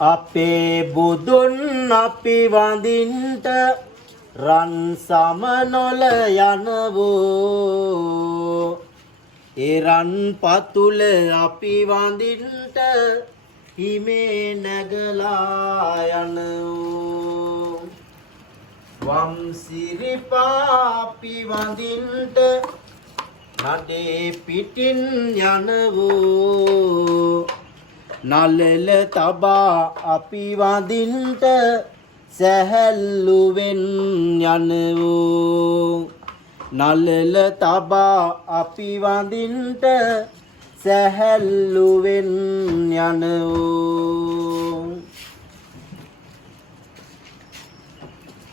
අපේ බුදුන් අපි වඳින්ට රන් සමනොල යනවෝ ඒ රන් පතුල අපි වඳින්ට හිමේ නැගලා යනවෝ වම් සිරිපා අපි වඳින්ට නඩේ පිටින් යනවෝ නලල තබා අපි වඳින්ට සැහැල්ලුවෙන් යනවෝ නලල තබා අපි වඳින්ට සැහැල්ලුවෙන් යනවෝ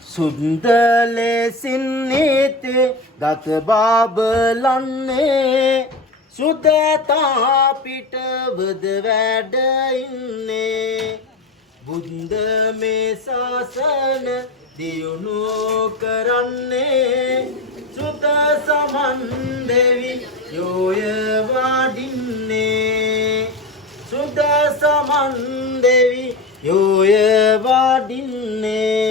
සුන්දලෙසින් නීතේ දත බාබලන්නේ සුදතා පිටවද වැඩ ඉන්නේ බුද්ධ මේ ශාසන දියුණු කරන්නේ සුත සමන් දෙවි යෝය වඩින්නේ සුත සමන් දෙවි යෝය වඩින්නේ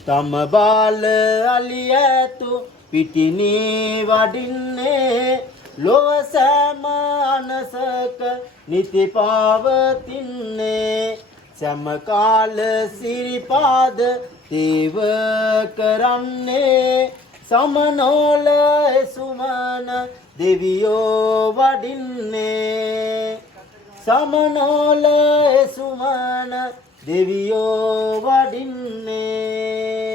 තම බාල අලියතු පිටිනේ වඩින්නේ ලොව සෑම අනසක නිති පවතින්නේ සෑම කාල සිරිපාද තේව කරන්නේ සමනෝල සුමන දෙවියෝ වඩින්නේ සමනෝල සුමන දෙවියෝ වඩින්නේ